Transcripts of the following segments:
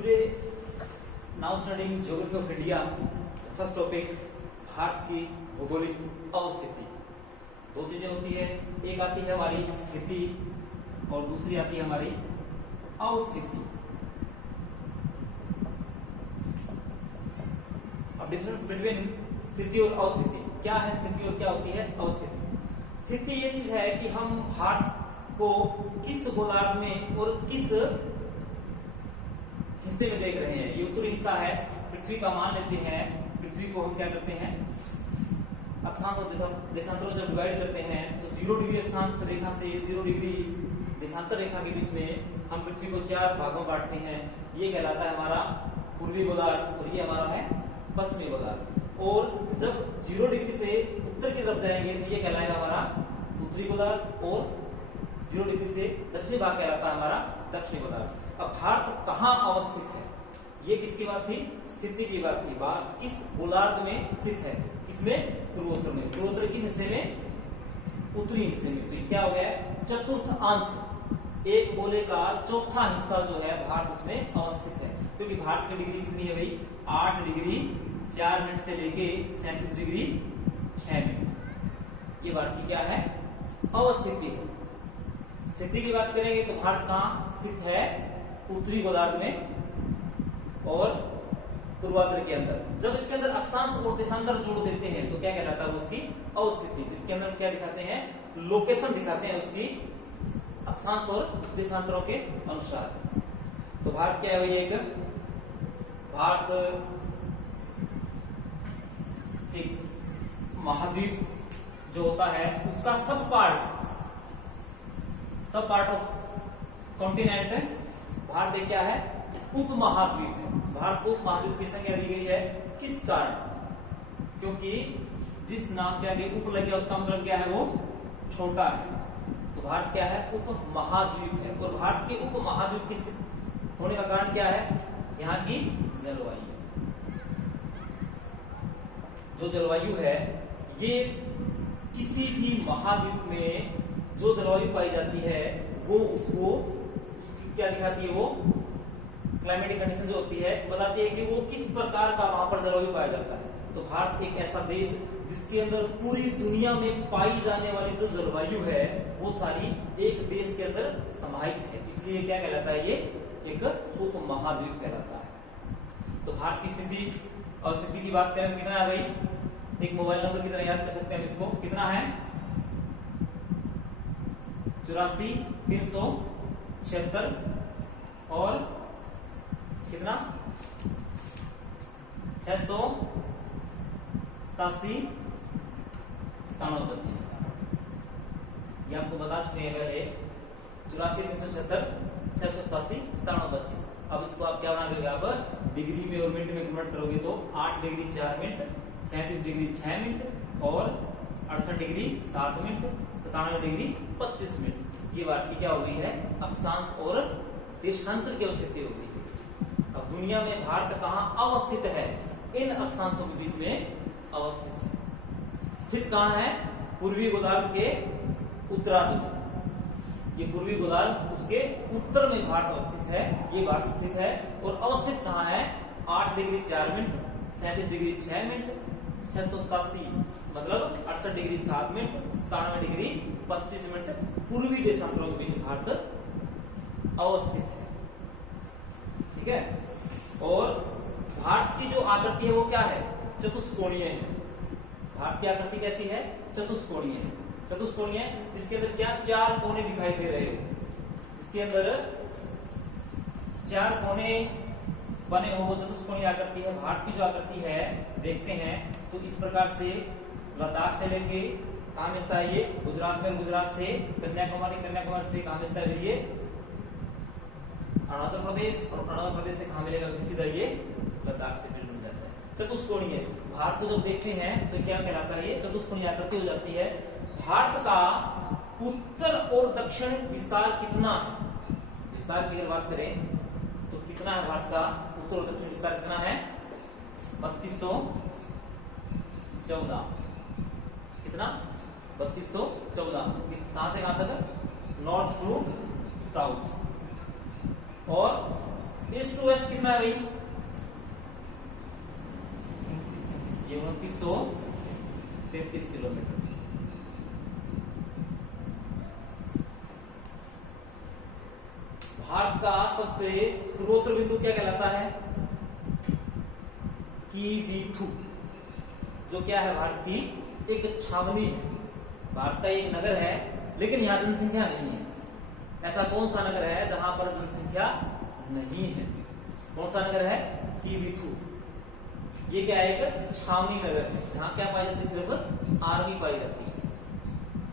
Today, now studying geography of India. First topic, Bharat की भौगोलिक अवस्थिति। दो चीजें होती है, एक आती है हमारी स्थिति और दूसरी आती है हमारी अवस्थिति। अब डिफरेंस बिटवीन स्थिति और अवस्थिति क्या है? स्थिति और क्या होती है अवस्थिति? स्थिति ये चीज है कि हम भारत को किस गोलार्ध में और किस हिस्से में देख रहे हैं। ये उत्तरी हिस्सा है, पृथ्वी का मान लेते हैं। पृथ्वी को हम क्या करते हैं, अक्षांश और देशांतरों जब डिवाइड करते हैं तो 0 डिग्री अक्षांश रेखा से 0 डिग्री देशांतर रेखा के बीच में हम पृथ्वी को 4 भागों में बांटते हैं। ये कहलाता है हमारा पूर्वी गोलार्ध और ये हमारा है पश्चिमी गोलार्ध। और जब 0 डिग्री से उत्तर की तरफ जाएंगे तो ये कहलाएगा हमारा उत्तरी गोलार्ध और 0 डिग्री से दक्षिणी भाग कहलाता है हमारा दक्षिणी गोलार्ध। अब भारत कहाँ अवस्थित है? ये किसकी बात थी? स्थिति की बात थी। भारत किस गोलार्ध में स्थित है? किसमें? पूर्वोत्तर में। पूर्वोत्तर किस हिस्से में? उत्तरी हिस्से में। तो ये क्या हो गया? चतुर्थ अंश, एक गोले का चौथा हिस्सा जो है भारत उसमें अवस्थित है। क्योंकि भारत की डिग्री कितनी है भाई? 8 डिग्री 4 मिनट से लेके 37 डिग्री 6 मिनट। ये भारत की क्या है? अवस्थिति है। स्थिति की बात करेंगे तो भारत कहाँ स्थित है? उत्तरी गोलार्ध में और पूर्वार्ध के अंदर। जब इसके अंदर अक्षांश और देशांतर जोड़ देते हैं तो क्या कहलाता है? उसकी अवस्थिति। जिसके अंदर क्या दिखाते हैं? लोकेशन दिखाते हैं उसकी अक्षांश और देशांतरों के अनुसार। तो भारत क्या है भाई? एक भारत एक महाद्वीप जो होता है उसका सब पार्ट ऑफ कॉन्टिनेंट भारत एक क्या है? उप महाद्वीप है। भारत को उप महाद्वीप की संज्ञा दी गई है किस कारण? क्योंकि जिस नाम के आगे उप लग गया उसका मतलब क्या है? वो छोटा है। तो भारत क्या है? उप महाद्वीप है। और भारत के उप महाद्वीप की स्थिति होने का कारण क्या है? यहाँ की जलवायु। जो जलवायु है ये किसी भी महाद्वीप में जो जलवायु पाई जाती है वो उसको क्या दिखाती है? वो क्लाइमेटिक कंडीशन जो होती है बताती है कि वो किस प्रकार का वहां पर जलवायु पाया जाता है। तो भारत एक ऐसा देश जिसके अंदर पूरी दुनिया में पाई जाने वाली जो जलवायु है वो सारी एक देश के अंदर समाहित है। इसलिए क्या कहलाता है? ये एक उप महाद्वीप कहलाता है। तो भारत की स्थिति और स्थिति की बात करें कितना है भाई? एक मोबाइल नंबर की तरह याद कर सकते हैं इसको। कितना है? 84 376 और कितना? 687 9725। ये आपको बता चुके हैं पहले। 84 376 687 9725। अब इसको आप क्या बना दोगे? आप डिग्री में और मिनट में कन्वर्ट करोगे तो 8 डिग्री 4 मिनट, 37 डिग्री 6 मिनट और 68 डिग्री 7 मिनट, 97 डिग्री 25 मिनट। ये बात की क्या हो गई है? अक्षांश और देशांतर की अवस्थिति हो गई है। अब दुनिया में भारत कहाँ अवस्थित है? इन अक्षांशों के बीच में अवस्थित है। स्थित कहाँ है? पूर्वी गोलार्ध के उत्तरार्ध में। ये पूर्वी गोलार्ध उसके उत्तर में भारत अवस्थित है। ये भारत स्थित है। और अवस्थित कहाँ है? 8 डिग्री 4 मिनट, 37 डिग्री 6 मिनट, 687 मतलब 68 डिग्री 7 मिनट, 97 डिग्री 25 मिनट पूर्वी देशांतरों के बीच भारत अवस्थित है। ठीक है। और भारत की जो आकृति है वो क्या है? चतुष्कोणीय है। भारत की आकृति कैसी है? चतुष्कोणीय है। चतुष्कोणीय जिसके अंदर क्या? 4 कोने दिखाई दे रहे हो। इसके अंदर 4 कोने बने हो, वो चतुष्कोणीय आकृति है। भारत की जो आकृति है देखते हैं तो इस प्रकार से लद्दाख से लेके कहाँ मिलता है? ये गुजरात में, गुजरात से कन्याकुमारी, कन्याकुमारी से कहाँ मिलता है? ये अरुणाचल प्रदेश, और अरुणाचल प्रदेश से कहाँ मिलेगा? सीधा ये लद्दाख से फिर मिल जाता है। चतुष्कोणीय भारत को जब देखते हैं तो क्या कहलाता है? ये चतुष्कोणीय आकृति हो जाती है। भारत का उत्तर और दक्षिण विस्तार कितना है? विस्तार की अगर बात करें तो कितना है भारत का उत्तर और दक्षिण विस्तार? कितना है? 3214। कितना? 3214। कहां से कहां तक? North to south. और ईस्ट टू वेस्ट कितना है भाई? ये 2933 किलोमीटर। भारत का सबसे पूर्वोत्तर बिंदु क्या कहलाता है? कीबीथु, जो क्या है भारत की एक छावनी है। भारत का एक नगर है लेकिन यहाँ जनसंख्या नहीं है। ऐसा कौन सा नगर है जहां पर जनसंख्या नहीं है? कौन सा नगर है? कीबीथु। ये क्या है? एक छावनी नगर है जहां क्या पाई जाती है? सिर्फ आर्मी पाई जाती है।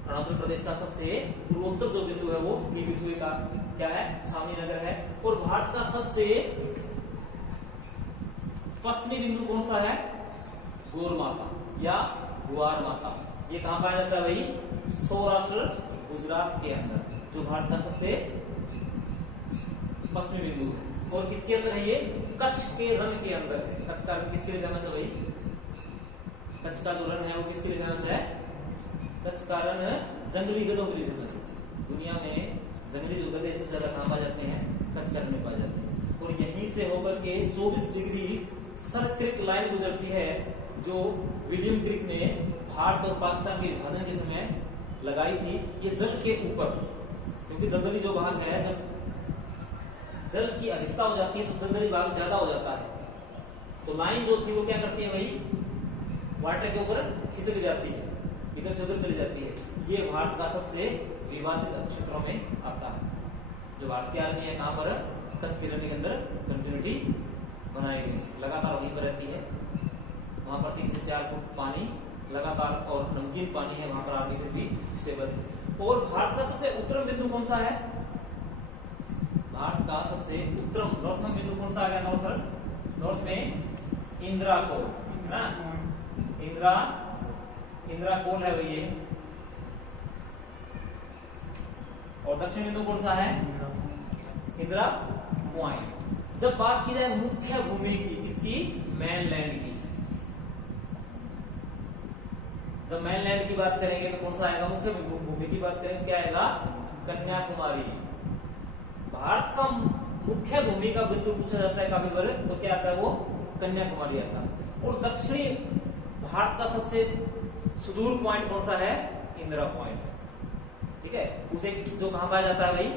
अरुणाचल प्रदेश का सबसे पूर्वोत्तर जो बिंदु है वो कीबीथु का क्या है? छावनी नगर है। और भारत का सबसे पश्चिमी बिंदु कौन सा है? गोरमाता या गुआर माता। ये कहां पाया जाता है भाई? सौराष्ट्र गुजरात के अंदर, जो भारत का सबसे पश्चिमी बिंदु है। और किसके अंदर है? ये कच्छ के रण के अंदर है। कच्छ का रण किसके लिए फेमस है भाई? कच्छ का जो रण है वो किसके लिए फेमस है? कच्छ का रण जंगली गधों के लिए फेमस है। दुनिया में जंगली जो गधे सबसे ज्यादा कहां पाए जाते हैं? कच्छ का रण में पाए जाते हैं। और यहीं से होकर के 24 डिग्री सर्क्रिक लाइन गुजरती है, जो विलियम क्रिक ने भारत और पाकिस्तान के विभाजन के समय लगाई थी। ये जल के ऊपर, क्योंकि दलदली जो भाग है, जब जल की अधिकता हो जाती है तो दलदली भाग ज्यादा हो जाता है, तो लाइन जो थी वो क्या करती है भाई? वाटर के ऊपर खिसक जाती है, इधर से उधर चली जाती है। ये भारत का सबसे विवादित क्षेत्रों में आता है। जो भारत की आर्मी है कहां पर? कच्छ के रण के अंदर कंटिन्यूटी बनाई गई, लगातार वहीं पर रहती है। वहां पर 3 से 4 फुट पानी लगातार और नमकीन पानी है, वहां पर आर्मी फिर भी स्टेबल है। और भारत का सबसे उत्तरम बिंदु कौन सा है? भारत का सबसे उत्तरम नॉर्थम बिंदु कौन सा आ गया? नॉर्थ में इंदिरा कोल है ना? इंदिरा कोल है भैया। और दक्षिण बिंदु कौन सा है? इंदिरा पॉइंट। जब बात की जाए मुख्य भूमि की, किसकी? मेनलैंड की। जब मेनलैंड की बात करेंगे तो कौन सा आएगा? मुख्य भूमि की बात करेंगे क्या आएगा? कन्याकुमारी। भारत का मुख्य भूमि का बिंदु पूछा जाता है काफी बार, तो क्या आता है? वो कन्याकुमारी आता है। और दक्षिणी भारत का सबसे सुदूर पॉइंट कौन सा है? इंदिरा पॉइंट। ठीक है, उसे जो कहां पाया जाता है भाई?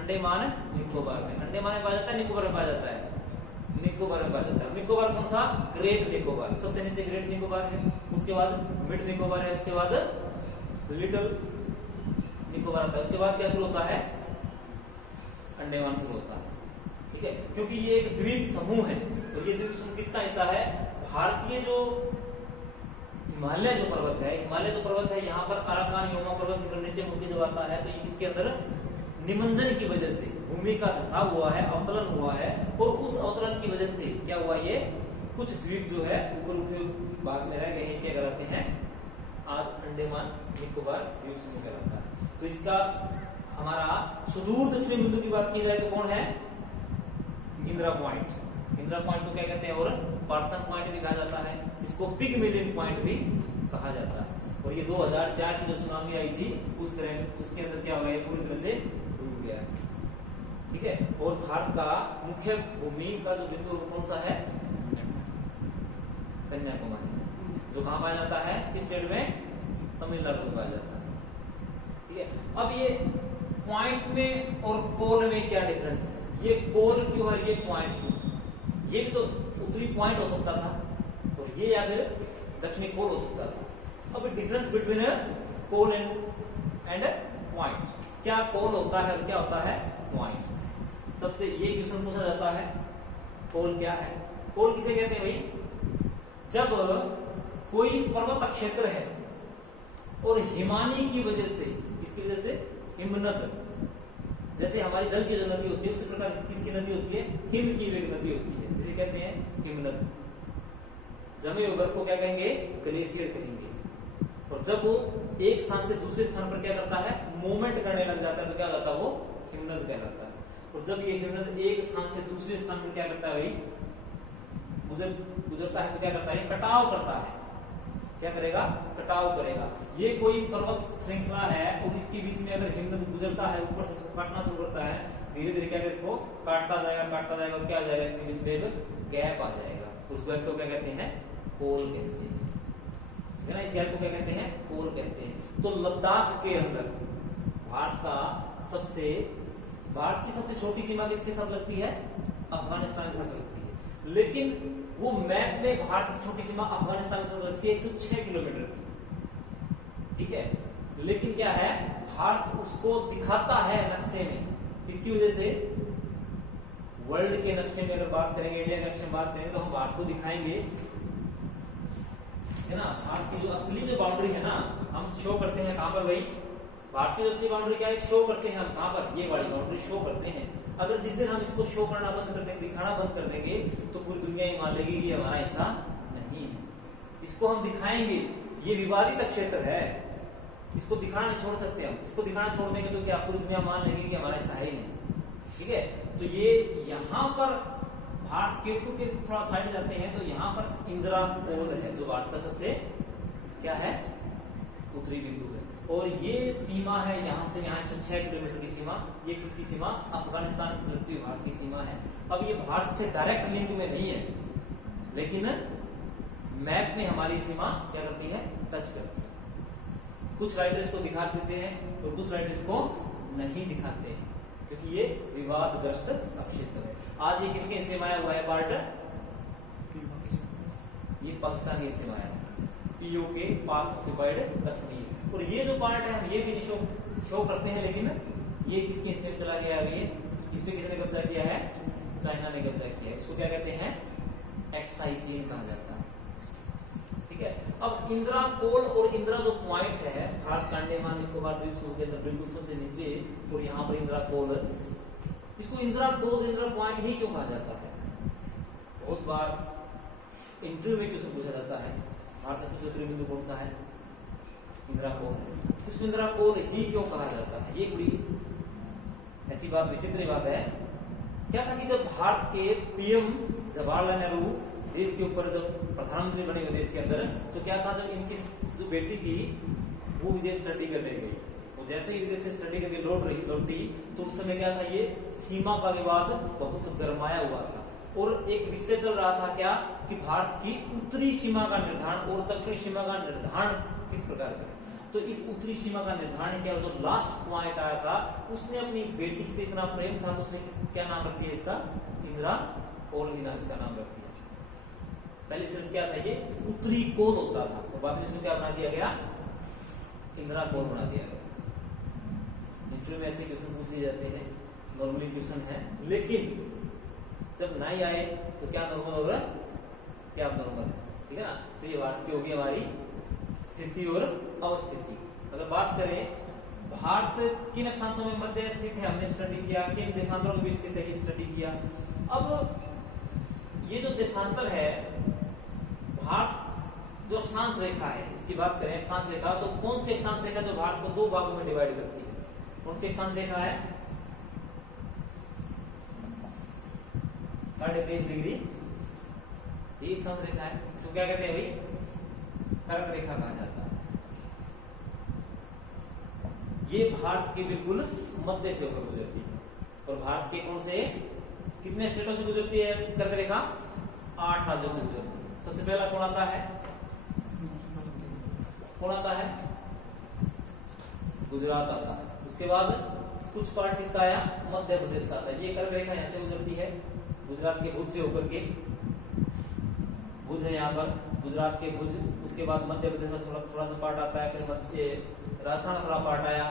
अंडमान निकोबार में। अंडमान में पाया जाता है, निकोबार में पाया जाता है? निकोबार में पाया जाता है। निकोबार कौन सा? ग्रेट निकोबार। सबसे नीचे ग्रेट निकोबार है, उसके बाद मिड निकोबार है, उसके बाद लिटिल निकोबार आता है, उसके बाद क्या शुरू होता है? अंडमान शुरू होता है। ठीक है, क्योंकि ये एक द्वीप समूह है। तो ये द्वीप समूह किसका हिस्सा है? भारतीय जो हिमालय जो पर्वत है, यहाँ पर अराकान योमा पर्वत नीचे मुख्य जो आता है, तो ये किसके अंदर? निमंजन की वजह से भूमि का धसाव हुआ है, अवतरण हुआ है, और उस अवतरण की वजह से क्या हुआ? ये कुछ द्वीप जो है ऊपर उठे भाग में रह गए, क्या कहलाते हैं? आज अंडमान निकोबार द्वीप समूह कहलाता है। तो इसका हमारा सुदूर दक्षिणी बिंदु की बात की जाए तो कौन है? इंदिरा पॉइंट। इंदिरा पॉइंट को क्या कहते हैं? और पार्सन पॉइंट भी कहा जाता है, इसको पिगमेलियन पॉइंट भी कहा जाता है। और ये 2004 की जो सुनामी आई थी उसके अंदर क्या हो गया? पूरी तरह से डूब गया। ठीक है, और भारत का मुख्य भूमि का जो बिंदु कौन सा है? कन्याकुमारी, जो कहां पाया जाता है? किस स्टेट में? तमिलनाडु में पाया जाता है। ठीक है, अब ये पॉइंट में और पोल में क्या डिफरेंस है? ये पोल क्यों है, ये पॉइंट क्यों? ये भी तो उत्तरी पॉइंट हो सकता था, और ये या फिर दक्षिणी पोल हो सकता था। अब difference between pole and point, क्या पोल होता है और क्या होता है पॉइंट? सबसे ये क्वेश्चन पूछा जाता है, पोल क्या है? पोल किसे कहते हैं भाई? जब कोई पर्वत क्षेत्र है और हिमानी की वजह से, किसकी वजह से? हिमनद। जैसे हमारी जल की जो नदी होती है, उसी प्रकार किसकी नदी होती है? हिम की एक नदी होती है, जिसे कहते हैं हिमनद। जमे हुए बर्फ को क्या कहेंगे? ग्लेशियर कहेंगे। और जब वो एक स्थान से दूसरे स्थान पर क्या करता है? मूवमेंट करने लग जाता है, तो क्या कहता है? वो हिमनद कहलाता है। और जब ये हिमनद एक स्थान से दूसरे स्थान पर क्या करता है भाई? गुजरता है, तो क्या करता है? कटाव करता है। क्या करेगा? कटाव करेगा। ये कोई पर्वत श्रृंखला है और इसके बीच में अगर हिमनद गुजरता है, ऊपर से काटना शुरू करता है, धीरे धीरे क्या इसको काटता जाएगा और क्या हो जाएगा, इसके बीच में एक गैप आ जाएगा। उस गैप को क्या कहते हैं, पोल कहते हैं, है ना। इस गैप को क्या कहते हैं, पोल कहते हैं। तो लद्दाख के अंदर भारत की सबसे छोटी सीमा किसके साथ लगती है, अफगानिस्तान के साथ लगती है। लेकिन वो मैप में भारत की छोटी सीमा अफगानिस्तान के साथ लगती है 106 किलोमीटर की, ठीक है। लेकिन क्या है, भारत उसको दिखाता है नक्शे में, इसकी वजह से वर्ल्ड के नक्शे में अगर बात करेंगे, इंडिया के नक्शे में बात करेंगे, तो हम भारत को दिखाएंगे, है ना। भारत की जो असली जो बाउंड्री है ना, हम शो करते हैं कहां पर भाई, भारत की जो असली बाउंड्री क्या है, शो करते हैं हम कहां पर, ये वाली बाउंड्री शो करते हैं। अगर जिस दिन हम इसको शो करना बंद कर देंगे, दिखाना बंद कर देंगे, तो पूरी दुनिया ही मान लेगी कि हमारा हिस्सा नहीं है। इसको हम दिखाएंगे, ये विवादित क्षेत्र है, इसको दिखाना नहीं छोड़ सकते हम। इसको दिखाना छोड़ देंगे तो क्या पूरी दुनिया मान लेगी कि हमारा हिस्सा है ही नहीं, ठीक है। तो ये यहाँ पर भारत केटू के थोड़ा साइड जाते हैं, तो यहाँ पर इंदिरा कोल है, जो भारत का सबसे क्या है, उत्तरी बिंदु है। और ये सीमा है यहाँ से यहाँ 106 किलोमीटर की सीमा, ये किसकी सीमा, अफगानिस्तान की लगती हुई भारत की सीमा है। अब ये भारत से डायरेक्ट लिंक में नहीं है, लेकिन मैप में हमारी सीमा क्या करती है, टच करती है। कुछ राइटर्स को दिखा देते हैं और कुछ राइटर्स को नहीं दिखाते हैं, क्योंकि ये विवादग्रस्त क्षेत्र है। आज ये किसके हिस्से में आया हुआ है पार्ट, ये पाकिस्तान के हिस्से में आया है, पीओके, पाक ऑक्युपाइड कश्मीर। और ये जो पार्ट है हम ये भी शो करते हैं, लेकिन ये किसके हिस्से में चला गया है, ये इस पे किसने कब्जा किया है, चाइना ने कब्जा किया है। इसको क्या कहते हैं, एक्साई चीन कहा जाता है, ठीक है। अब इंदिरा कोल और इंदिरा जो पॉइंट है भारत का अंडमान निकोबार द्वीप समूह के अंदर बिल्कुल सबसे नीचे, और यहाँ पर इंदिरा कोल, इसको इंदिरा कोल इंदिरा पॉइंट ही क्यों कहा जाता है, बहुत बार इंटरव्यू में क्वेश्चन पूछा जाता है, भारत का सबसे उत्तरी बिंदु कौन सा है, इंदिरा कोल है, इसको इंदिरा कोल ही क्यों कहा जाता है। ये बड़ी ऐसी बात, विचित्र बात है। क्या था कि जब भारत के पीएम जवाहरलाल नेहरू देश के ऊपर जब प्रधानमंत्री बने हुए देश के अंदर, तो क्या था, जब इनकी जो बेटी थी वो विदेश स्टडी करने गई, तो जैसे ही विदेश से स्टडी करके लौटी, तो उस समय क्या था, ये सीमा का विवाद बहुत गरमाया हुआ था। और एक विषय चल रहा था क्या, कि भारत की उत्तरी सीमा का निर्धारण और दक्षिणी सीमा का निर्धारण किस प्रकार करें। तो इस उत्तरी सीमा का निर्धारण किया, जो लास्ट पॉइंट आया था, उसने अपनी बेटी से इतना प्रेम था, तो उसने क्या नाम रख दिया इसका, इंदिरा कोल ही नाम इसका नाम रख दिया। पहले सिर्फ क्या था, ये उत्तरी कोल होता था, तो बाद में इसमें क्या बना दिया गया, इंदिरा कोल बना दिया गया। इंटरव्यू में ऐसे क्वेश्चन पूछ लिए जाते हैं, नॉर्मली क्वेश्चन है, लेकिन जब नहीं आए तो क्या नॉर्मल होगा, क्या नॉर्मल है, ठीक है ना। तो ये भारत की होगी हमारी स्थिति और अवस्थिति। अगर बात करें भारत किन अक्षांशों में मध्य स्थित है, हमने स्टडी किया, किन देशांतरों में भी स्थित है, स्टडी किया। अब ये जो देशांतर है, भारत जो अक्षांश रेखा है, इसकी बात करें अक्षांश रेखा, तो कौन सी अक्षांश रेखा जो भारत को दो भागों में डिवाइड करती है, कौन सी अक्षांश रेखा है, 23.5 डिग्री, ये अक्षांश रेखा है। इसको क्या कहते हैं भाई, कर्क रेखा कहा जाता है। ये भारत के बिल्कुल मध्य से होकर गुजरती है, और भारत के कौन से कितने स्टेटों से गुजरती है कर्क रेखा, 8 राज्यों से गुजरती है। सबसे पहला कौन आता है, गुजरात आता है। उसके बाद कुछ पार्ट किसका आया, मध्य प्रदेश का आता है। ये कर्क रेखा यहाँ से गुजरती है, गुजरात के भुज से होकर के, भुज है यहाँ पर, गुजरात के भुज, उसके बाद मध्य प्रदेश का थोड़ा सा पार्ट आता है, फिर राजस्थान का थोड़ा पार्ट आया,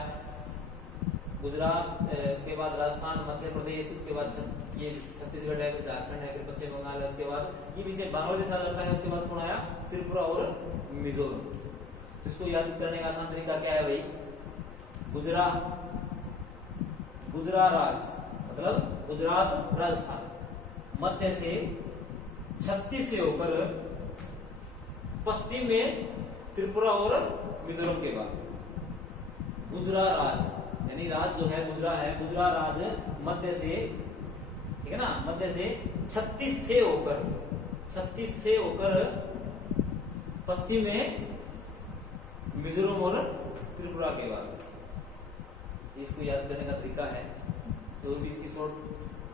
गुजरात के बाद राजस्थान, मध्य प्रदेश, उसके बाद ये छत्तीसगढ़ है, फिर झारखंड है, फिर पश्चिम बंगाल है, उसके बाद ये पीछे बांग्लादेश आ जाता है, उसके बाद कौन आया, त्रिपुरा और मिजोरम। तो इसको याद करने का आसान तरीका क्या है भाई, गुजरा राज मतलब गुजरात राजस्थान, मध्य से 36 से होकर पश्चिम में त्रिपुरा और मिजोरम के बाद गुजरा राज, यानी राज जो है गुजरा है, गुजरा राज मध्य से, ठीक है ना, मध्य से 36 से होकर पश्चिम में मिजोरम और त्रिपुरा के बाद। इसको याद करने का तरीका है, तो भी इसकी शॉर्ट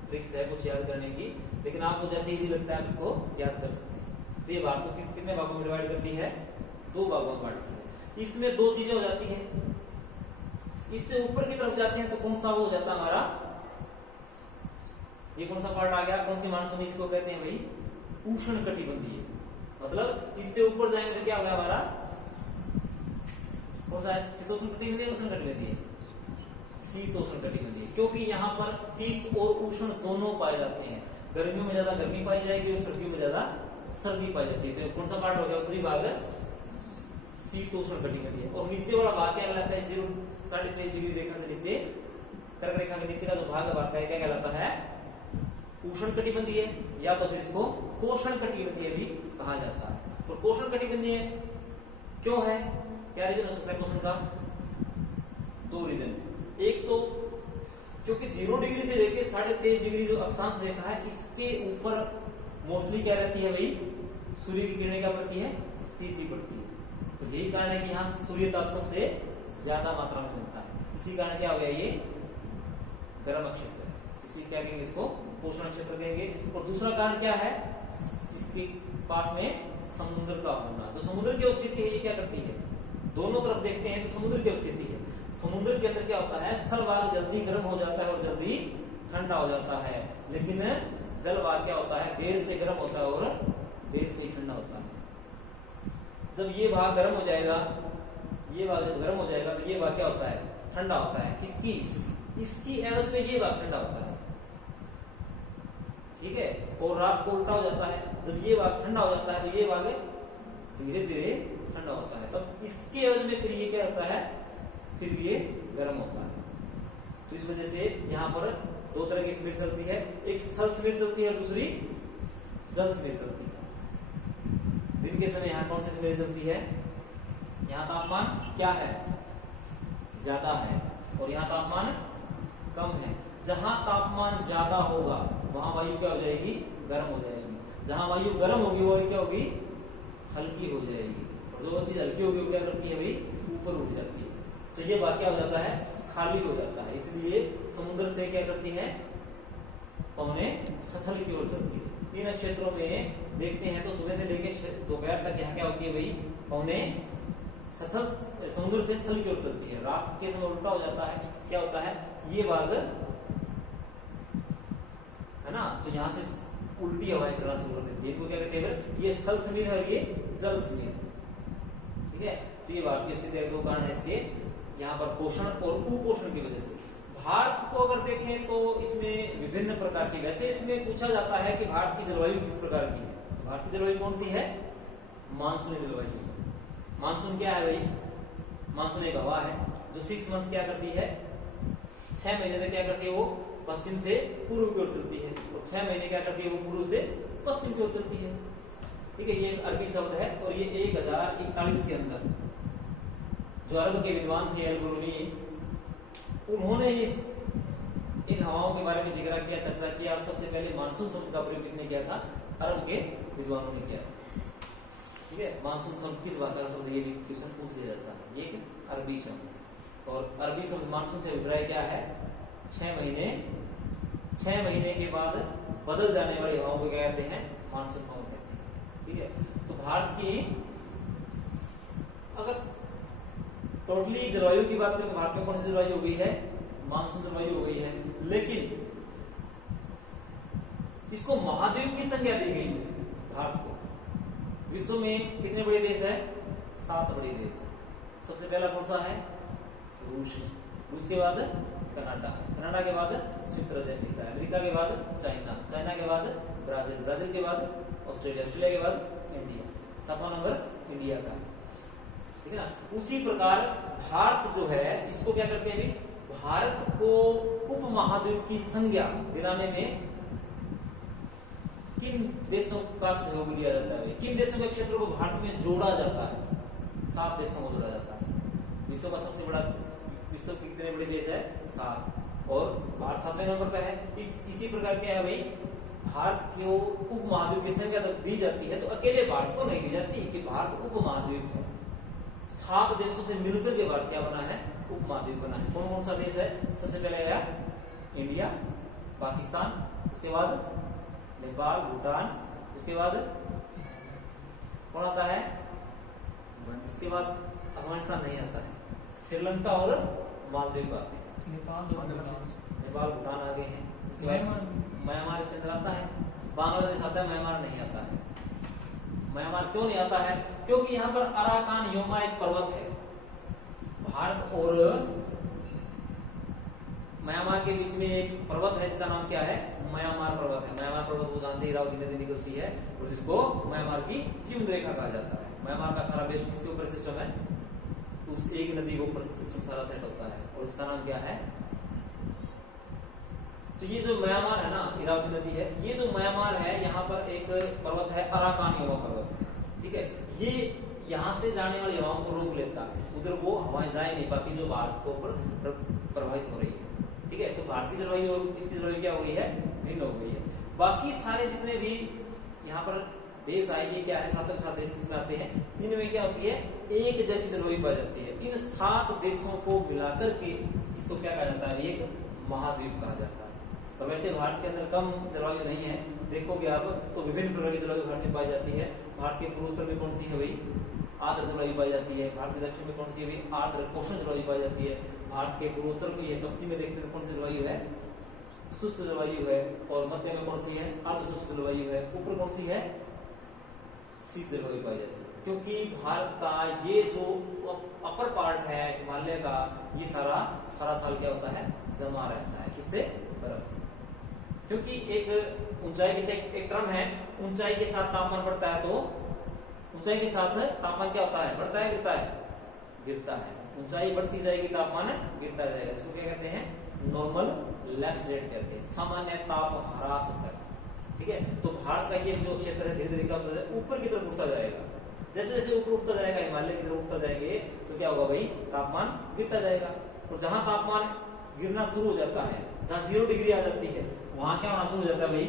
ट्रिक्स है कुछ याद करने की, लेकिन आपको जैसे इजी लगता है आप इसको याद कर सकते हैं। तो ये भारत को कितने भागों में डिवाइड करती है? 2 भागों में बांटती है। इसमें 2 चीजें हो जाती है, इससे ऊपर की तरफ जाते हैं तो कौन सा वो हो जाता है हमारा, ये कौन सा पार्ट आ गया, कौन सी मानसून, इसको कहते हैं भाई उष्ण कटिबंधीय। मतलब इससे ऊपर जाएंगे तो क्या होगा हमारा, कौन सा शीतोष्ण कटिबंधीय, उष्ण कटिबंधीय, शीतोष्ण कटिबंधीय, क्योंकि यहाँ पर शीत और उष्ण दोनों पाए जाते हैं। गर्मियों में ज्यादा गर्मी पाई जाएगी और सर्दियों में ज्यादा सर्दी पाई जाती है। तो कौन सा पार्ट हो गया, उत्तरी भाग शीतोष्ण कटिबंधीय। और नीचे वाला भाग क्या कहलाता है, 0-23 डिग्री रेखा से नीचे, कर्क रेखा के नीचे का जो भाग है क्या कहलाता है, उष्ण कटिबंधीय, या तो फिर इसको कोषण कटिबंधीय भी कहा जाता है। और कोषण कटिबंधीय क्यों है, क्या रीजन हो सकता है कोषण का? 2 रीजन। एक तो क्योंकि 0 डिग्री से लेकर 23.5 डिग्री जो अक्षांश रेखा है, इसके ऊपर मोस्टली क्या रहती है भाई, सूर्य की किरणें क्या पड़ती है, सीधी पड़ती है। तो यही कारण है कि यहाँ सूर्य ताप सबसे ज्यादा मात्रा में मिलता है। इसी कारण क्या हो गया, ये गर्म क्षेत्र है, इसलिए क्या कहेंगे, इसको पोषण क्षेत्र कहेंगे। और दूसरा कारण क्या है, इसके पास में समुद्र का होना। जो समुद्र की स्थिति है ये क्या करती है, दोनों तरफ देखते हैं तो समुद्र की स्थिति है। समुद्र के अंदर क्या होता है, स्थल भाग जल्दी गर्म हो जाता है और जल्दी ठंडा हो जाता है, लेकिन जल भाग क्या होता है, देर से गर्म होता है और देर से ठंडा होता है। जब ये भाग गर्म हो जाएगा, ये भाग जब गर्म हो जाएगा तो ये भाग क्या होता है, ठंडा होता है। किसकी, इसकी एवज में ये भाग ठंडा होता है, ठीक है। और रात को उल्टा हो जाता है, जब ये भाग ठंडा हो जाता है तो ये भाग धीरे धीरे ठंडा होता है, तब इसके एवज में फिर ये क्या होता है, फिर ये गर्म होता है। तो इस वजह से यहाँ पर 2 तरह की स्पीड चलती है, एक स्थल स्पीड चलती है और दूसरी जल स्पीड चलती है। दिन के समय यहाँ कौन सी स्पीड चलती है, यहाँ तापमान क्या है, ज्यादा है, और यहाँ तापमान कम है। जहां तापमान ज्यादा होगा वहां वायु क्या हो जाएगी, गर्म हो जाएगी। जहां वायु गर्म होगी वो क्या होगी, हल्की हो जाएगी। और जो चीज हल्की होगी वो क्या करती है भाई, ऊपर उठ जाती है। तो ये बात क्या हो जाता है, खाली हो जाता है। इसलिए समुद्र से क्या करती है, पवने स्थल की ओर चलती है। इन क्षेत्रों में देखते हैं तो सुबह से लेकर दोपहर तक यहाँ क्या होती है भाई, पवने स्थल, समुद्र से स्थल की ओर चलती है। रात के समय उल्टा हो जाता है, क्या होता है, ये भाग है ना, तो यहाँ से उल्टी हवाएं चलना शुरू कर देती है। इनको क्या कहते हैं, ये स्थल समीर है और ये जल समीर, ठीक है। तो ये भारत की स्थिति है, 2 कारण है इसके, यहाँ पर पोषण और कुपोषण की वजह से। भारत को अगर देखें तो इसमें विभिन्न प्रकार की, वैसे इसमें पूछा जाता है कि भारत की जलवायु किस प्रकार की है। भारत की जलवायु कौन सी है, मानसूनी जलवायु। मानसून क्या है भाई, मानसून एक हवा है जो 6 मंथ क्या करती है, 6 महीने तक क्या करती है, वो पश्चिम से पूर्व की ओर चलती है, और 6 महीने क्या करती है, वो पूर्व से पश्चिम की ओर चलती है, ठीक है। ये अरबी शब्द है, और ये 1041 के अंदर जो अरब के विद्वान थे अल-बिरूनी, उन्होंने इन हवाओं के बारे में जिक्र किया, चर्चा किया। और सबसे पहले मानसून शब्द का प्रयोग किसने किया था, अरब के विद्वानों ने किया, ठीक है। मानसून शब्द किस भाषा का शब्द, ये भी क्वेश्चन पूछ लिया जाता है। ये अरबी शब्द, और अरबी शब्द मानसून से अभिप्राय क्या है, 6 महीने के बाद बदल जाने वाली हवाओं को क्या कहते हैं, मानसून हवा कहते हैं, ठीक है। तो भारत की अगर टोटली जलवायु की बात करें, भारत में कौन सी जलवायु हो गई है, मानसून जलवायु हो गई है। लेकिन इसको महाद्वीप की संज्ञा दी गई है भारत को। विश्व में कितने बड़े देश है, 7 बड़े देश है। सबसे पहला कौन सा है, रूस। रूस के बाद कनाडा, कनाडा के बाद संयुक्त अमेरिका, अमेरिका के बाद चाइना, चाइना के बाद ब्राजील, ब्राजील के बाद ऑस्ट्रेलिया, ऑस्ट्रेलिया के बाद इंडिया। 7वां नंबर इंडिया का, ठीक है ना। उसी प्रकार भारत जो है, इसको क्या करते हैं, भारत को उपमहाद्वीप की संज्ञा दिलाने में किन देशों का सहयोग लिया जाता है, किन देशों के क्षेत्र को भारत में जोड़ा जाता है, 7 देशों को जोड़ा जाता है। विश्व का सबसे बड़ा, विश्व के कितने बड़े देश है, 7, और भारत 7वें नंबर पे है। इसी प्रकार क्या है भाई, भारत को उपमहाद्वीप की संज्ञा तक दी जाती है, तो अकेले भारत को नहीं दी जाती कि भारत उपमहाद्वीप है। 7 देशों से मिलकर के भारत क्या बना है, उपमहाद्वीप बना है। कौन कौन सा देश है, सबसे पहले आया इंडिया, पाकिस्तान, उसके बाद नेपाल, भूटान, उसके बाद कौन आता है, उसके बाद अफगानिस्तान नहीं आता है, श्रीलंका और मालदीव आते हैं। नेपाल भूटान आगे हैं, उसके बाद म्यांमार इसके अंदर आता है, बांग्लादेश आता है, म्यांमार नहीं आता है। म्यांमार क्यों नहीं आता है? क्योंकि यहाँ पर अराकान योमा एक पर्वत है, भारत और म्यांमार के बीच में एक पर्वत है, इसका नाम क्या है, म्यांमार पर्वत है। म्यांमार पर्वत को जहां से इरावती नदी निकलती है और जिसको म्यांमार की जीवन रेखा कहा जाता है। म्यांमार का सारा बेस किसके ऊपर सिस्टम है, उस एक नदी के ऊपर सिस्टम सारा सेट होता है और इसका नाम क्या है। तो ये जो म्यांमार है ना, इरावती नदी है, ये जो म्यांमार है यहाँ पर एक पर्वत है अराकान योमा पर्वत, ठीक है। ये यहाँ से जाने वाली हवाओं को रोक लेता है, उधर वो हवाएं जा नहीं पाती जो भारत के ऊपर प्रभावित हो रही है, ठीक है। तो भारतीय जलवायु और इसकी जलवायु क्या हो गई है, भिन्न हो गई है। बाकी सारे जितने भी यहाँ पर देश आए, ये क्या है, सातों के साथ देश इसमें आते हैं, इनमें क्या होती है, एक जैसी जलवायु पाई जाती है। इन 7 देशों को मिलाकर के इसको क्या कहा जाता है, एक महाद्वीप कहा जाता है। तो वैसे भारत के अंदर कम जलवायु नहीं है, देखोगे आप तो विभिन्न प्रकार की जलवायु भारत में पाई जाती है। भारत के पूर्वोत्तर में कौन सी है भाई, आर्द्र जलवायु पाई जाती है। भारत के दक्षिण में कौन सी है भाई, आर्द्र कोष्ण जलवायु पाई जाती है। भारत के पूर्वोत्तर में ये पश्चिम में देखते हैं कौन सी जलवायु है, शुष्क जलवायु है। और मध्य में कौन सी है, अर्ध शुष्क जलवायु है। ऊपर कौन सी है, शीत जलवायु पाई जाती है। क्योंकि भारत का ये जो अपर पार्ट है हिमालय का, ये सारा साल क्या होता है, जमा रहता है, किससे, बर्फ से। क्योंकि एक ऊंचाई के से एक टर्म है, ऊंचाई के साथ तापमान बढ़ता है, तो ऊंचाई के साथ तापमान क्या होता है, बढ़ता है, गिरता है, गिरता है। ऊंचाई बढ़ती जाएगी, तापमान गिरता जाएगा। इसको क्या कहते हैं, नॉर्मल लैप्स रेट कहते हैं, सामान्य ताप ह्रास दर, ठीक है। तो भारत का ये जो क्षेत्र है धीरे धीरे क्या होता है, ऊपर की तरफ उठता जाएगा। जैसे जैसे ऊपर उठता जाएगा, हिमालय की तरफ उठता जाएंगे, तो क्या होगा भाई, तापमान गिरता जाएगा। और जहां तापमान गिरना शुरू हो जाता है, जहां 0 डिग्री आ जाती है, वहां क्या होना शुरू हो जाता है भाई,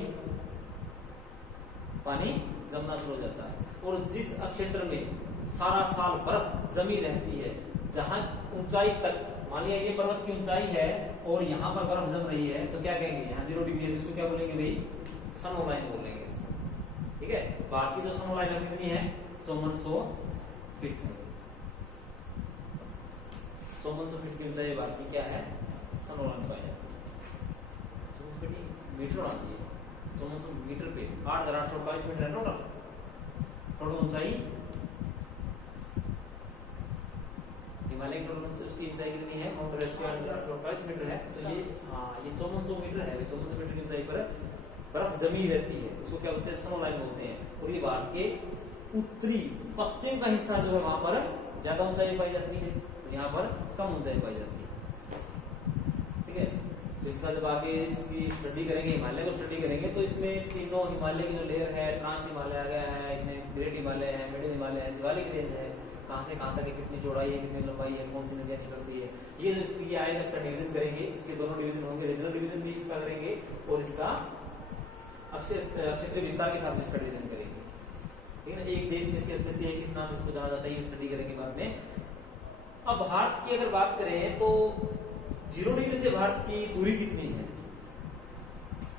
पानी जमना शुरू हो जाता है। और जिस क्षेत्र में सारा साल बर्फ जमी रहती है, जहां ऊंचाई तक, मान लिया ये पर्वत की ऊंचाई है और यहाँ पर बर्फ जम रही है, तो क्या कहेंगे, यहाँ 0 डिग्री है, जिसको क्या बोलेंगे भाई, सनो लाइन बोलेंगे इसको, ठीक है। भारत की जो सनो लाइन कितनी है, 5400 फीट है। 5400 फीट की ऊंचाई भारत की क्या है, सनो लाइन पाई जाती है। मीटर होना चाहिए, 5400 मीटर पे 8848 मीटर है टोटल ऊंचाई। हिमालय की उसकी ऊंचाई कितनी है, माउंट एवरेस्ट की 8848 मीटर है। तो ये हाँ, ये 5400 मीटर है। 5400 मीटर की ऊंचाई पर बर्फ जमी रहती है, उसको क्या बोलते हैं, स्नो लाइन बोलते हैं। और ये भारत के उत्तरी पश्चिम का हिस्सा जो है, वहां पर ज्यादा ऊंचाई पाई जाती है, तो यहाँ पर कम ऊंचाई पाई जाती है, ठीक है। तो इसका जब आगे इसकी स्टडी करेंगे, हिमालय को स्टडी करेंगे, तो इसमें तीनों हिमालय की जो लेयर है, ट्रांस हिमालय आ गया है, इसमें ग्रेट हिमालय है, मिडिल हिमालय है, शिवालिक रेंज है, कहाँ से कहाँ तक है, कितनी चौड़ाई है, कितनी लंबाई है, कौन सी नदियाँ निकलती है, ये जो इसकी आएगा, इसका डिवीजन करेंगे। इसके दोनों डिवीजन होंगे, रीजनल डिवीजन भी इसका करेंगे और इसका क्षेत्रीय विस्तार के साथ इसका डिवीजन करेंगे, ठीक है ना। एक देश में इसकी स्थिति है, किस नाम से इसको जाना जाता है, ये स्टडी करेंगे बाद में। अब भारत की अगर बात करें तो 0 डिग्री से भारत की दूरी कितनी है,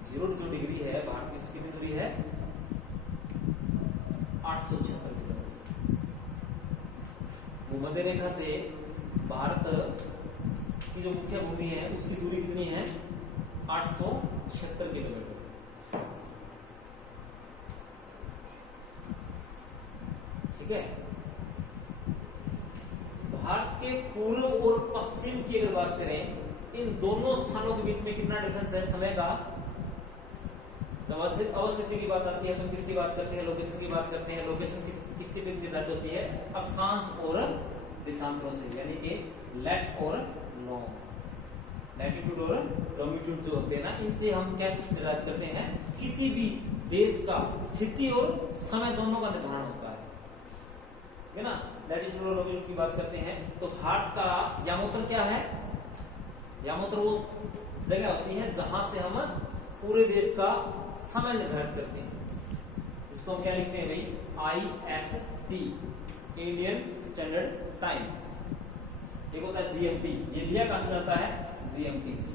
0 जो डिग्री है भारत की, कितनी दूरी है, 876 किलोमीटर। भूमध्य रेखा से भारत की जो मुख्य भूमि है उसकी दूरी कितनी है, 876 किलोमीटर, ठीक है। भारत के पूर्व और पश्चिम की अगर बात करें, इन दोनों स्थानों के बीच में कितना डिफरेंस है समय का। जब अवस्थिति की बात आती है तो किसकी बात करते हैं, लोकेशन की बात करते हैं। लोकेशन किससे निर्धारित होती है, अक्षांश और देशांतरों से, यानी कि लेट और नो, लैटिट्यूड और लॉन्गिट्यूड जो होते हैं ना, इनसे हम क्या निर्धारित करते हैं, किसी भी देश का स्थिति और समय दोनों का निर्धारण होता है ना। लैटिट्यूड और लॉन्गिट्यूड की बात करते हैं तो भारत का यामोत्तर क्या है, यामोत्तर वो जगह होती है जहां से हम पूरे देश का समय निर्धारित करते हैं, इसको हम क्या लिखते हैं भाई, IST, इंडियन स्टैंडर्ड टाइम। एक होता है GMT, ये लिया कहां से जाता है, GMT से,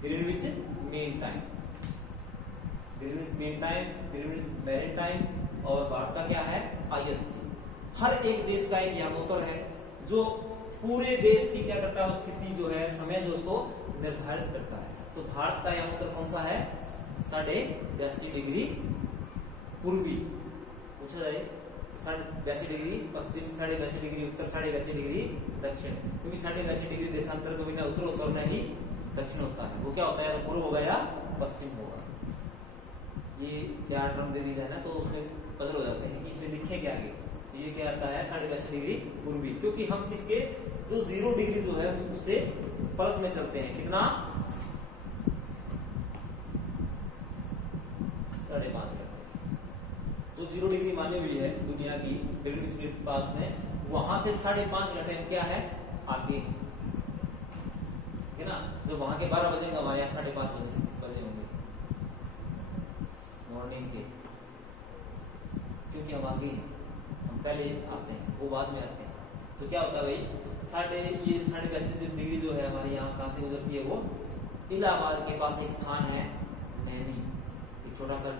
Greenwich main time, Greenwich main time, Greenwich marine time, और भारत का क्या है IST। हर एक देश का एक यामोत्तर है जो पूरे देश की क्या करता है, स्थिति जो है, समय जो उसको निर्धारित करता है। तो भारत का यामोत्तर कौन सा है, 82.5 डिग्री पूर्वी पूछा जाए, 82 डिग्री पश्चिम, 82 डिग्री उत्तर, 82 डिग्री दक्षिण, क्योंकि 82 डिग्री देशांतर को बिना उत्तर होता है ही दक्षिण होता है। वो क्या होता है, पूर्व होगा या पश्चिम होगा। ये 4 टर्म दे दी जाए ना तो उसमें पजल हो जाते हैं कि इसमें लिखे क्या आगे। तो ये क्या आता है 82 डिग्री पूर्वी, क्योंकि हम किसके जो 0 डिग्री जो है उससे प्लस में चलते हैं, कितना 5.5 जो 0 डिग्री मानी हुई है दुनिया की ग्रीनविच के पास में, वहां से 5.5 घंटे क्या है आगे है ना। जो वहां के 12 बजेंगे हमारे यहाँ 5:30 बजे होंगे मॉर्निंग के, क्योंकि हम आगे हैं, हम पहले आते हैं, वो बाद में आते हैं। तो क्या होता है भाई 82 डिग्री जो है हमारे यहाँ कहाँ से गुजरती है, वो इलाहाबाद के पास एक स्थान है नैनी, एक छोटा सा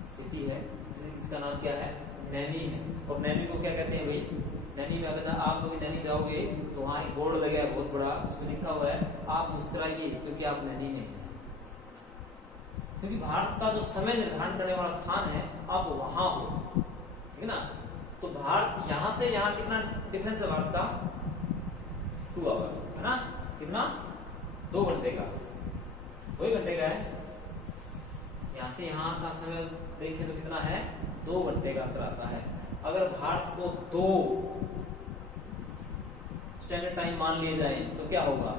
सिटी है, इसका नाम क्या है नैनी है। और नैनी को क्या कहते हैं भाई, नैनी में अगर आप कभी नैनी जाओगे तो वहाँ एक बोर्ड लगा है बहुत बड़ा, उसमें लिखा हुआ है आप मुस्कुराइए क्योंकि आप नैनी में हैं। क्योंकि भारत का जो समय निर्धारण करने वाला स्थान है आप वहां हो, ठीक है ना। तो भारत यहाँ से यहाँ कितना डिफरेंस है भारत का 2 आवर है ना, कितना 2 घंटे का, 2 घंटे का है। यहाँ से यहाँ का समय देखें तो कितना है 2 घंटे का अंतर आता है। अगर भारत को 2 स्टैंडर्ड टाइम मान लिए जाए तो क्या होगा,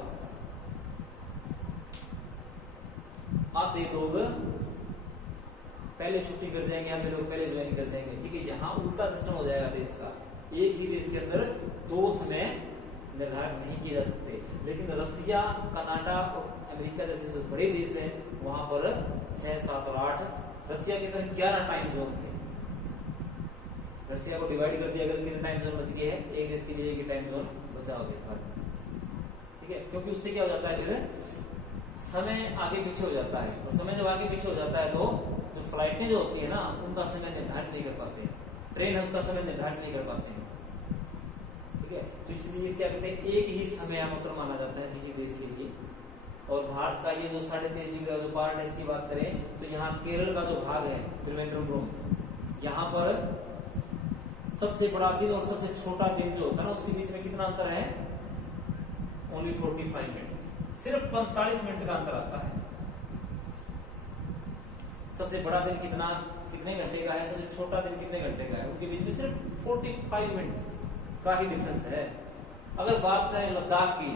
आप देख लोग पहले छुट्टी कर जाएंगे, यहाँ पे लोग पहले ज्वाइन कर जाएंगे, ठीक है। यहाँ उल्टा सिस्टम हो जाएगा देश का, एक ही देश के अंदर 2 समय निर्धारित नहीं किए जा सकते। लेकिन रसिया, कनाडा और अमेरिका जैसे जो बड़े देश हैं वहां पर 6, 7 और 8, रसिया के अंदर 11 टाइम जोन थे। रसिया को डिवाइड कर दिया गया, कितने टाइम जोन बच गए हैं, एक देश के लिए एक टाइम जोन बचा हो गया, ठीक है। क्योंकि उससे क्या हो जाता है फिर समय आगे पीछे हो जाता है, और समय जब आगे पीछे हो जाता है तो जो फ्लाइटें जो होती है ना उनका समय निर्धारित नहीं कर पाते हैं, ट्रेन है उसका समय निर्धारित नहीं कर पाते हैं, ठीक है। तो इसलिए क्या कहते हैं एक ही समय यामोत्तर माना जाता है किसी देश के लिए। और भारत का ये जो 23.5 डिग्री का जो पार्ट है इसकी बात करें तो यहाँ केरल का जो भाग है त्रिवेंद्रम, यहाँ पर सबसे बड़ा दिन और सबसे छोटा दिन जो होता है ना उसके बीच में कितना अंतर है, ओनली 45 मिनट, सिर्फ 45 मिनट का अंतर आता है। सबसे बड़ा दिन कितने घंटे का है, सबसे छोटा दिन कितने घंटे का है, उनके बीच में सिर्फ 45 मिनट का ही डिफरेंस है। अगर बात करें लद्दाख की,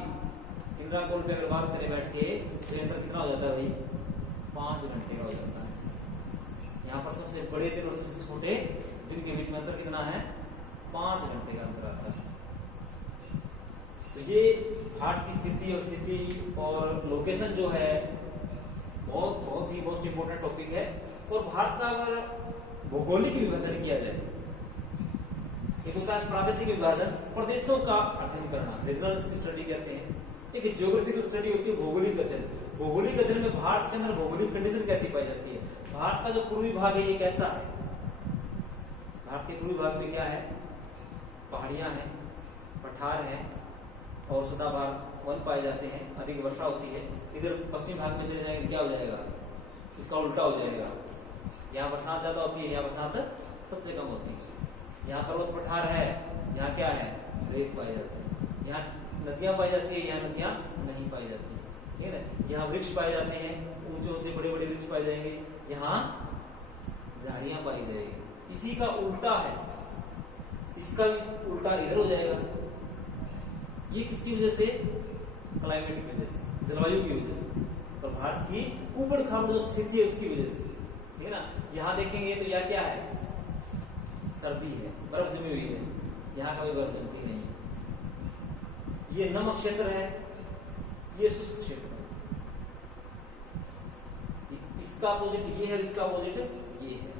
इंदिरा कोल पे अगर बात करें बैठ के तो अंतर कितना हो जाता है भाई 5 घंटे का हो जाता है। यहाँ पर सबसे बड़े दिन और सबसे छोटे दिन के बीच में अंतर कितना है 5 घंटे का अंतर आता है। तो ये भारत की स्थिति और लोकेशन जो है बहुत ही मोस्ट इंपोर्टेंट टॉपिक है। और भारत का अगर भौगोलिक विभाजन किया जाए, एक होता है प्रादेशिक विभाजन, प्रदेशों का अध्ययन करना, रीजनल स्टडी कहते हैं। एक ज्योग्राफिकल स्टडी होती है भौगोलिक अध्ययन। भौगोलिक अध्ययन में भारत के अंदर भौगोलिक कंडीशन कैसी पाई जाती है, भारत का जो पूर्वी भाग है ये कैसा है, भारत के पूर्वी भाग में क्या है, पहाड़ियां हैं, पठार है और सदाबहार वन पाए जाते हैं, अधिक वर्षा होती है। इधर पश्चिम भाग में चले जाएंगे क्या हो जाएगा, इसका उल्टा हो जाएगा, यहाँ बरसात ज्यादा होती है, यहाँ बरसात सबसे कम होती है। यहाँ पर्वत पठार है, यहाँ क्या है रेत पाई जाती है, यहाँ नदियां पाई जाती है, यहाँ नदियां नहीं पाई जाती, ठीक है ना। यहाँ वृक्ष पाए जाते हैं, ऊंचे ऊंचे बड़े बड़े वृक्ष पाए जाएंगे, यहाँ झाड़ियां पाई जाएगी। इसी का उल्टा है, इसका भी उल्टा इधर हो जाएगा। ये किसकी वजह से, क्लाइमेट की वजह से, जलवायु की वजह से, और भारत की ऊबड़ खाबड़ जो स्थिति है उसकी वजह से, ठीक है ना। यहाँ देखेंगे तो यह क्या है, सर्दी है, बर्फ जमी हुई है, यहाँ कभी बर्फ जमती नहीं है। ये नमक क्षेत्र है, ये शुष्क क्षेत्र है, इसका अपोजिट ये है, इसका अपोजिट ये है।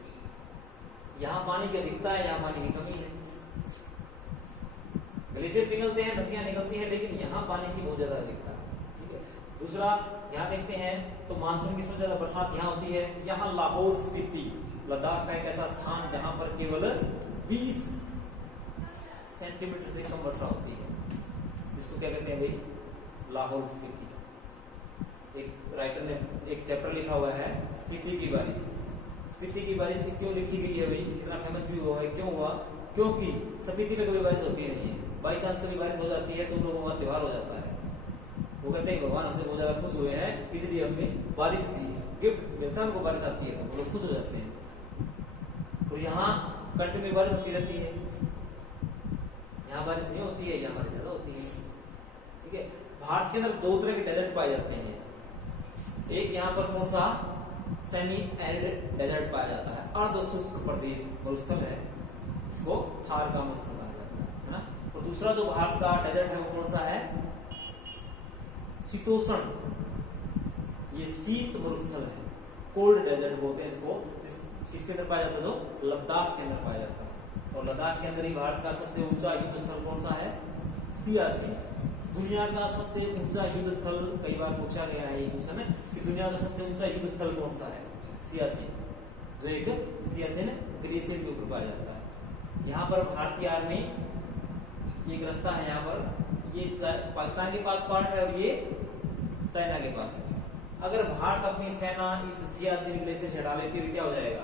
यहाँ पानी की अधिकता है, यहाँ पानी की कमी है। ग्लेशियर पिघलते हैं, नदियां निकलती हैं, लेकिन यहाँ पानी की बहुत ज्यादा अधिकता है, ठीक है। दूसरा यहाँ देखते हैं तो मानसून की सबसे ज्यादा बरसात यहाँ होती है। यहाँ लाहौल स्पीति लद्दाख का एक ऐसा स्थान जहां पर केवल 20 सेंटीमीटर से कम वर्षा होती है, जिसको क्या कहते हैं भाई, लाहौल स्पीति। एक राइटर ने एक चैप्टर लिखा हुआ है स्पीति की बारिश। स्पीति की बारिश क्यों लिखी गई है भाई, इतना फेमस भी हुआ है, क्यों हुआ, क्योंकि स्पीति में कभी बारिश होती नहीं है, बाई चांस कभी बारिश हो जाती है तो उन लोगों का त्योहार हो जाता है। वो कहते हैं भगवान हमसे बहुत ज्यादा खुश हुए हैं, इसलिए हमें बारिश दी, गिफ्ट मिलता है, उनको बारिश आती है तो वो लोग खुश हो जाते हैं। तो यहाँ कंटिन्यू बारिश होती रहती है, यहाँ बारिश नहीं होती है, यहाँ बारिश ज्यादा होती है। ठीक है, भारत के अंदर 2 तरह के डेजर्ट पाए जाते हैं। एक यहाँ पर कौन सा, सेमी एरिड डेजर्ट पाया जाता है, अर्ध शुष्क प्रदेश मरुस्थल है, इसको थार का मरुस्थल कहा जाता है ना। और दूसरा जो भारत का डेजर्ट है वो कौन सा है, शीतोष्ण, ये शीत मरुस्थल है, कोल्ड डेजर्ट बोलते हैं इसको। किसके अंदर पाया जाता है, जो लद्दाख के अंदर पाया जाता है। और लद्दाख के अंदर ही भारत का सबसे ऊंचा युद्ध स्थल कौन सा है, सियाचिन। दुनिया का सबसे ऊंचा युद्ध स्थल, कई बार पूछा गया है ये क्वेश्चन है कि दुनिया का सबसे ऊंचा युद्ध स्थल कौन सा है, सियाचिन, जो एक सियाचिन ग्लेशियर के ऊपर पाया जाता है। यहाँ पर भारतीय आर्मी, एक रास्ता है यहाँ पर, ये पाकिस्तान के पास पार्ट है और ये चाइना के पास है। अगर भारत अपनी सेना इस सियाचिन ग्लेशियर से हटा लेती है तो क्या हो जाएगा,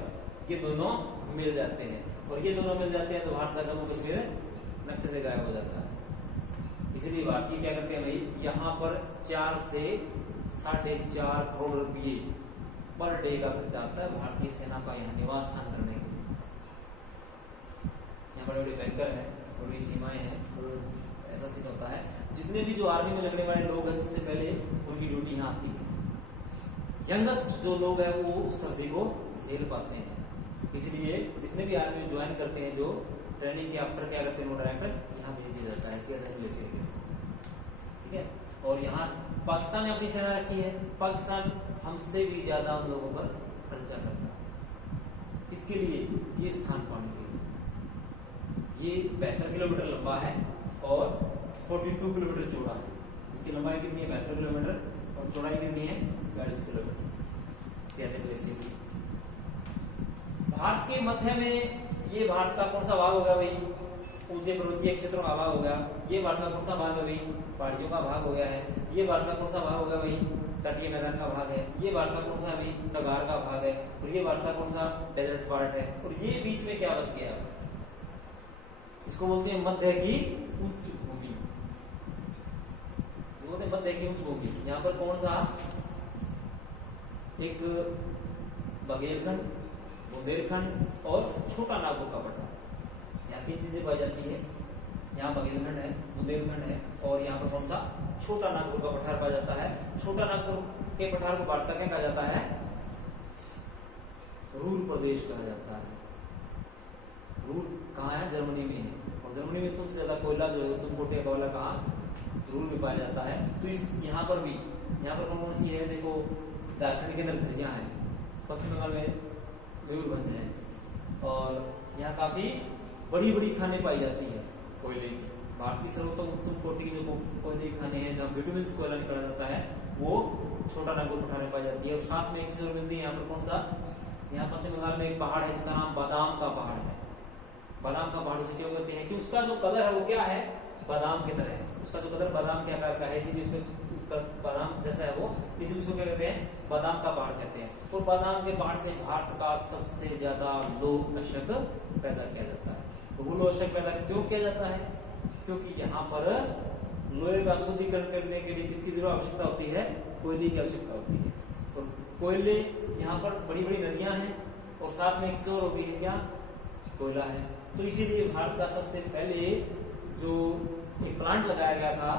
ये दोनों मिल जाते हैं, और ये दोनों मिल जाते हैं तो भारत का जम्मू कश्मीर नक्शे से गायब हो जाता है। इसलिए भारतीय क्या करते हैं भाई, यहाँ पर 4 से 4.5 करोड़ रुपये पर डे का खर्चा आता है भारतीय सेना का यहाँ निवास स्थान करने के लिए। यहाँ बड़े बड़े बैंकर हैं, बड़ी सीमाएं हैं, ऐसा सीन होता है। जितने भी जो आर्मी में लगने वाले लोग हैं सबसे पहले उनकी ड्यूटी यहाँ आती है। यंगेस्ट जो लोग हैं वो सर्दी को झेल पाते हैं, इसलिए जितने भी आर्मी ज्वाइन करते हैं, जो ट्रेनिंग के आफ्टर क्या करते हैं, वो डायरेक्टर यहाँ भेज दिया जाता है सियाचिन ग्लेशियर के। ठीक है, और यहाँ पाकिस्तान ने अपनी सेना रखी है, पाकिस्तान हमसे भी ज्यादा उन लोगों पर खर्चा करता है इसके लिए, ये स्थान पाने के लिए। ये 72 किलोमीटर लंबा है और 42 किलोमीटर चौड़ा है। इसकी लंबाई कितनी है, 72 किलोमीटर, और चौड़ाई कितनी है, 42 किलोमीटर सियाचिन ग्लेशियर की। भारत के मध्य में ये भारत का कौन सा भाग होगा भाई, ऊंचे पर्वतीय क्षेत्रों का भाग होगा। ये भारत का कौन सा भाग है भाई, पहाड़ियों का भाग हो गया है। ये भारत का कौन सा भाग होगा भाई, तटीय मैदान का भाग है। ये भारत का कौन सा भाई, कगार का भाग है। और ये भारत का कौन सा, डेजर्ट पार्ट है। और ये बीच में क्या बच गया, इसको बोलते हैं मध्य की उच्च भूमि, बोलते हैं मध्य की उच्च भूमि। यहाँ पर कौन सा, एक बघेलखंड, बुंदेलखंड और छोटा नागपुर का पठार, यहाँ 3 चीजें पाई जाती है। यहाँ बघेलखंड है, बुंदेलखंड है, और यहाँ पर कौन सा, छोटा नागपुर का पठार पाया जाता है। छोटा नागपुर के पठार को भारत का क्या कहा जाता है, रूर प्रदेश कहा जाता है। रूर कहाँ है, जर्मनी में है, और जर्मनी में सबसे ज्यादा कोयला जो है उत्तम कोटि का कोयला कहाँ, रूर में पाया जाता है। तो इस यहाँ पर भी, यहाँ पर कौन सी है, देखो झारखंड के अंदर झरिया है, पश्चिम बंगाल में मयूरभंज है, और यहाँ काफी बड़ी बड़ी खानें पाई जाती है कोयले की। भारत की सर्वोत्तम उत्तम कोटि की जो कोयले की खानें हैं, जहाँ विटामिन कोयला निकाला जाता है, वो छोटा नागपुर पठार में पाई जाती है। और साथ में एक चीज और मिलती है, यहाँ पर कौन सा, यहाँ पश्चिम बंगाल में एक पहाड़ है जिसका नाम बादाम का पहाड़ है। बादाम का पहाड़ से क्यों कहते हैं कि उसका जो कलर है वो क्या है, बादाम की तरह है। उसका जो कलर बादाम के आकार का है, इसीलिए उसको बादाम जैसा है वो, इसीलिए उसको क्या कहते हैं, बादाम का पहाड़ कहते हैं। और बादाम के पहाड़ से भारत का सबसे ज्यादा लौह अयस्क पैदा किया जाता है। तो वो लौह अयस्क पैदा क्यों किया जाता है, क्योंकि यहाँ पर लोहे का शुद्धिकरण करने के लिए किसकी जरूरत आवश्यकता होती है, कोयले की आवश्यकता होती है। और कोयले, यहाँ पर बड़ी बड़ी नदियां हैं, और साथ में एक चीज और होती है, क्या, कोयला है। तो इसीलिए भारत का सबसे पहले जो एक प्लांट लगाया गया था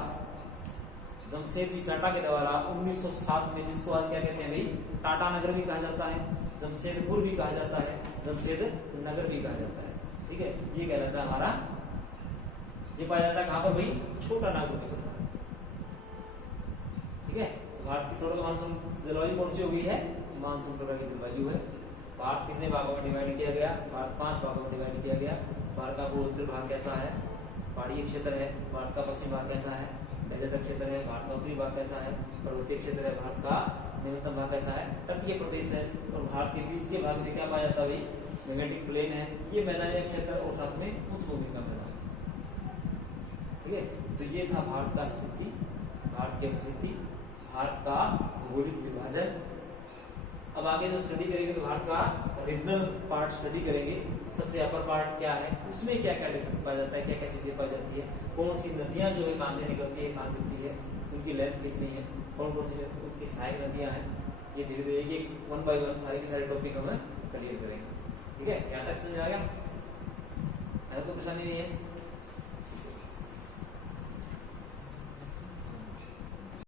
जमशेदजी टाटा के द्वारा 1907 में, जिसको आज क्या कहते हैं भाई, टाटा नगर भी कहा जाता है, जमशेदपुर भी कहा जाता है, जमशेद नगर भी कहा जाता है। ठीक है, ये कहलाता है हमारा, ये पाया जाता है कहाँ पर भाई, छोटा नागपुर के पठार। ठीक है, भारत की टोटल मानसून जलवायु कौन सी हो गई है, मानसून प्रकार की जलवायु है। भारत कितने भागों में डिवाइड किया गया, भारत 5 भागों में डिवाइड किया गया। भारत का उत्तर भाग कैसा है, पहाड़ी क्षेत्र है। भारत का पश्चिम भाग कैसा है, पर्यटक क्षेत्र है, भारत का उत्तरी भाग कैसा है, पर्वतीय क्षेत्र है, भारत का निम्नतम भाग कैसा है, तटीय प्रदेश है, और भारत के बीच के भाग में क्या पाया जाता है भाई, मैग्नेटिक प्लेन है, ये मैदानी क्षेत्र और साथ में उच्च भूमि का मैदान। ठीक है, तो ये था भारत का स्थिति, भारत की स्थिति, भारत का भौगोलिक विभाजन। अब आगे जो स्टडी करेंगे तो भारत का रीजनल पार्ट स्टडी करेंगे। सबसे अपर पार्ट क्या है, उसमें क्या क्या डिफरेंस पाया जाता है, क्या क्या चीजें पाई जाती है, कौन सी नदियां जो है कहाँ से निकलती है, कहाँ मिलती है, उनकी लेंथ कितनी है, कौन कौन सी उनकी सहायक नदियां हैं, ये धीरे धीरे एक वन बाय वन सारे के सारे टॉपिक हम क्लियर करेंगे। ठीक है, यहाँ तक समझ आ गया, कोई परेशानी नहीं है।